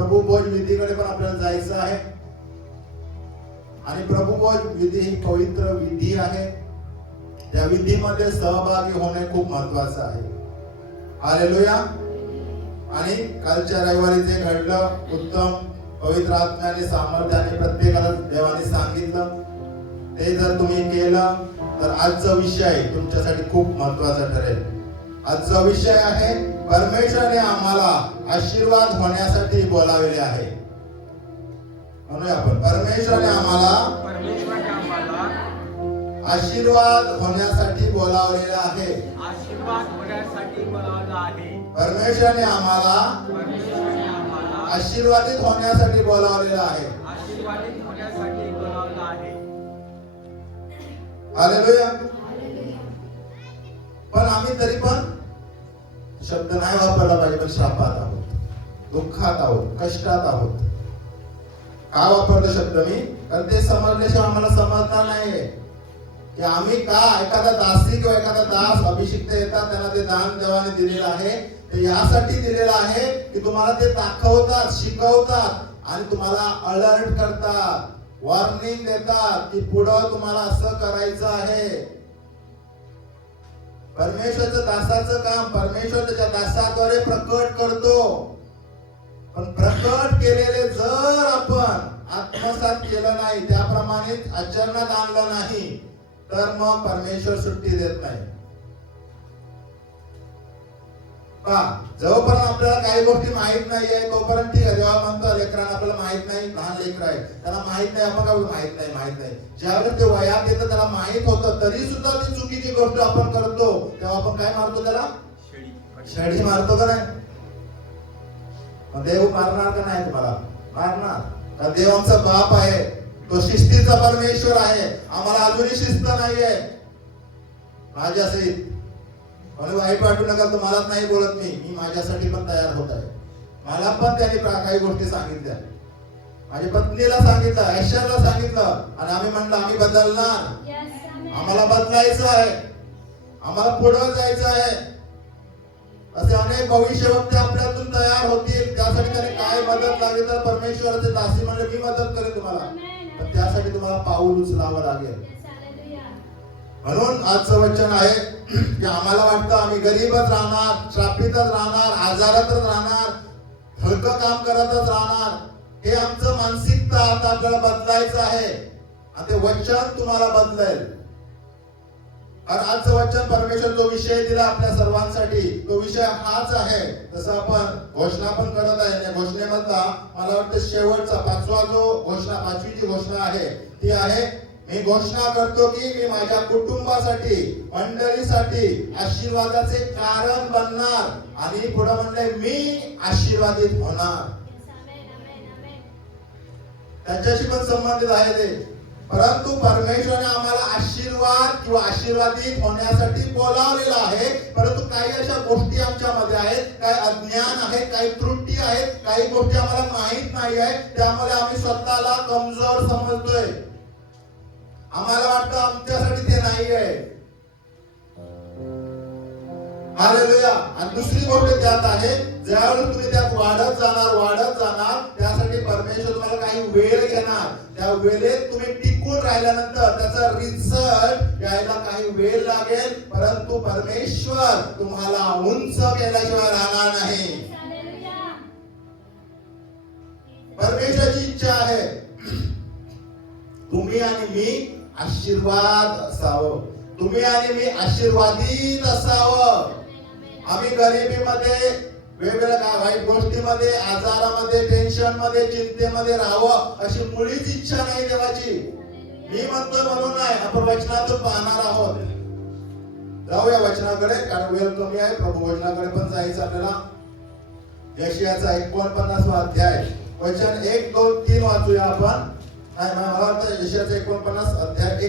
प्रभू भोज विधीकडे पण आपल्याला जायचं आहे. आणि प्रभू भोज विधी ही पवित्र विधी आहे. त्या विधीमध्ये सहभागी होणे खूप महत्वाचं आहे. हालेलुया. आणि कालच्या रविवारी जे घडलं, उत्तम पवित्र आत्म्याने सामर्थ्याने प्रत्येकाला देवाने सांगितलं, ते जर तुम्ही केलं तर आजचा विषय तुमच्यासाठी खूप महत्वाचा ठरेल. आजचा विषय आहे, परमेश्वराने आम्हाला आशीर्वाद होण्यासाठी बोलावले आहे. म्हणूया आपण, परमेश्वराने आम्हाला आशीर्वाद होण्यासाठी बोलावलेले आहे. परमेश्वराने आम्हाला आशीर्वादित होण्यासाठी बोलावलेलं आहे. हालेलुया. पण आम्ही तरी पण शब्द नाही वापरला पाहिजे, पण श्रापात आहोत, दुःखात आहोत, कष्टात आहोत. का वापरतो शब्द मी? कारण ते समजल्याशिवाय आम्हाला समजणार नाहीये की आम्ही का, एखादा दासी किंवा एखादा दास अभिषिक्त येतात, त्यांना ते दान देवाने दिलेलं आहे. ते यासाठी दिलेलं आहे की तुम्हाला ते दाखवतात, शिकवतात आणि तुम्हाला अलर्ट करतात, वॉर्निंग देतात की पुढं तुम्हाला असं करायचं आहे. परमेश्वराच्या दासाचं काम परमेश्वर त्याच्या दासाद्वारे प्रकट करतो. पण प्रकट केलेले जर आपण आत्मसात केलं नाही, त्याप्रमाणे आचरणात आणलं नाही, तर मग परमेश्वर सुट्टी देत नाही. जोपर्यंत आपल्याला काही गोष्टी माहित नाहीये तोपर्यंत ठीक आहे. जेव्हा म्हणतो लेकरांना आपल्याला माहित नाही, लहान लेकर आहे त्यांना माहित नाही, आपण काय माहित नाही. ज्यावेळेस ते वयात येतं त्याला माहित होतं, तरी सुद्धा ती चुकीची गोष्ट आपण करतो, तेव्हा आपण काय मारतो? त्याला छडी मारतो का नाही? देव मारणार का नाही? तुम्हाला मारणार का? देव आमचा बाप आहे, तो शिस्तीचा परमेश्वर आहे. आम्हाला अजूनही शिस्त नाहीये. माझ्यासहित मला वाईट वाटू नका, तुम्हालाच नाही बोलत मी माझ्यासाठी पण तयार होत आहे. मला पण त्यांनी काही गोष्टी सांगितल्या, माझ्या पत्नीला सांगितलं, ऐश्वर्याला सांगितलं, आणि आम्ही म्हणलं आम्ही बदलणार, आम्हाला बदलायचं आहे, आम्हाला पुढे जायचं आहे. असे अनेक भविष्यवक्ते आपल्यातून तयार होतील. त्यासाठी त्यांनी काय मदत लागली तर परमेश्वराचे दासी म्हणले मी मदत करेन तुम्हाला, पण त्यासाठी तुम्हाला पाऊल उचलावं लागेल. म्हणून आजचं वचन आहे की आम्हाला वाटतं आम्ही गरीबच राहणार, श्रापितच राहणार, आजारातच राहणार, हलकं काम करतच राहणार. हे आमचं मानसिकता आता आपल्याला बदलायचं आहे आणि ते वचन तुम्हाला बदलेल. कारण आजचं वचन परमेश्वर जो विषय दिला आपल्या सर्वांसाठी, तो विषय हाच आहे. जसं आपण घोषणा पण करत आहे, या घोषणेमधला मला वाटतं शेवटचा पाचवी जी घोषणा आहे ती आहे, मी घोषणा करतो की मी माझ्या कुटुंबासाठी, मंडळीसाठी आशीर्वादाचे कारण बनणार. आणि पुढे म्हणले मी आशीर्वादित होणार. त्याच्याशी पण संबंधित आहे ते. परंतु परमेश्वराने आम्हाला आशीर्वाद किंवा आशीर्वादित होण्यासाठी बोलावलेलं आहे. परंतु काही अशा गोष्टी आमच्यामध्ये आहेत, काही अज्ञान आहे, काही त्रुटी आहेत, काही गोष्टी आम्हाला माहित नाही आहे. त्यामुळे आम्ही स्वतःला कमजोर समजतोय. आम्हाला वाटतं आमच्यासाठी ते नाही आहे. हालेलुया. आणि दुसरी गोष्ट त्यात आहे, ज्यावेळेस तुम्ही त्यात वाढत जाणार, त्यासाठी परमेश्वर तुम्हाला काही वेळ घेणार. त्या वेळेत तुम्ही टिकून राहिल्यानंतर त्याचा रिझल्ट यायला काही वेळ लागेल, परंतु परमेश्वर तुम्हाला उंच केल्याशिवाय राहणार नाही. परमेश्वराची इच्छा आहे तुम्ही आणि मी आशीर्वाद असावं, तुम्ही आणि मी आशीर्वादित असावं. आम्ही गरिबीमध्ये, वेगवेगळ्या वाईट गोष्टीमध्ये, आजारामध्ये, टेन्शन मध्ये, चिंतेमध्ये राहावं अशी मुळीच इच्छा नाही देवाची. मी म्हणतो म्हणून नाही, आपण वचनातून पाहणार आहोत. जाऊया वचनाकडे, कारण वेळ कमी आहे. प्रभू वचनाकडे पण जायचं आपल्याला. यशायाचा 49 अध्याय वचन 1, 2, 3 वाचूया आपण. नाही मला वाटतं यशायाचा 49 अध्याय 1